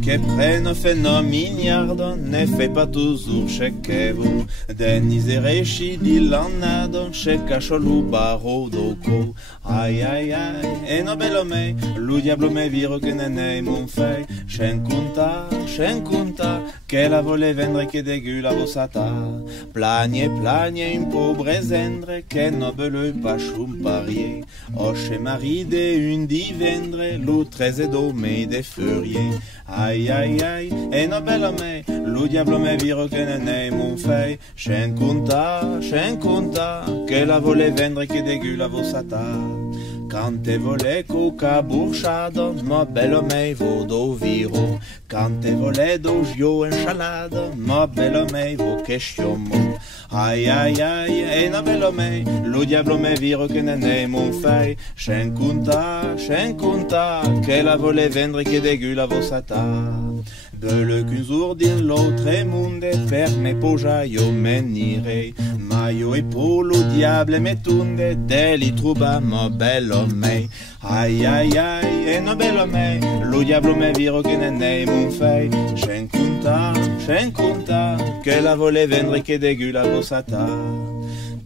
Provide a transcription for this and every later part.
che prenne fait no miliardo, ne fait pas toujours chechevo. Denise resci di l'annado, che cacciolo barro doco. Ai ai ai, e no bello me, lo diablo me viro che ne ne mon fei. Scen conta, che la vole vendre che degu la vossata. Plagne in pauvre zendre, che no bello pas chum parier. O che maride un di vendre, lo treze do me de furier. Ai ai ai, e no bello me, lo diablo me viro che ne ne mon fei. Scen conta, che la vole vendre che degu la vossata. Cante vole coca burchado, ma bello me vodo viro. Cante vole dogio ensalada, ma bello me vo che sciomo. Ai ai ai, e no bello me, lo diablo me viro che ne ne mon fei. Scen conta, che la vole vendre che degu la vossata. Belle qu'un jour dir l'autre monde, per me poja io menire. Ma io e polo diable me tunde, deli truba mo bello me. Ai ai ai, e no bello me, lo diablo me viro che ne ne mon fei. Scen conta, che la vole vendre che degu la vossata.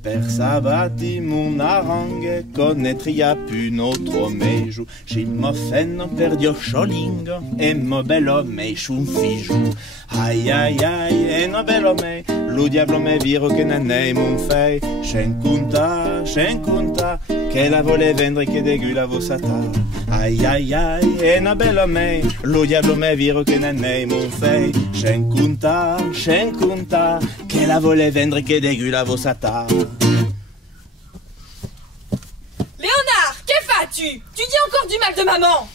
Per sabati mon arrange, connaîtria pu notre mejo. Ci mo fenno per dio sciolingo, e mo bello me un figlio. Ai ai ai, e no bello me, lo diablo me viro che ne ne mon fei. Scen conta, che la vole vendre che degu la vossata. Ai ai ai, e no bello me, lo diablo me viro che ne ne mon fei. Scen conta, che la vole vendre che degu la vossata. Léonard, que fais-tu? Tu dis encore du mal de maman.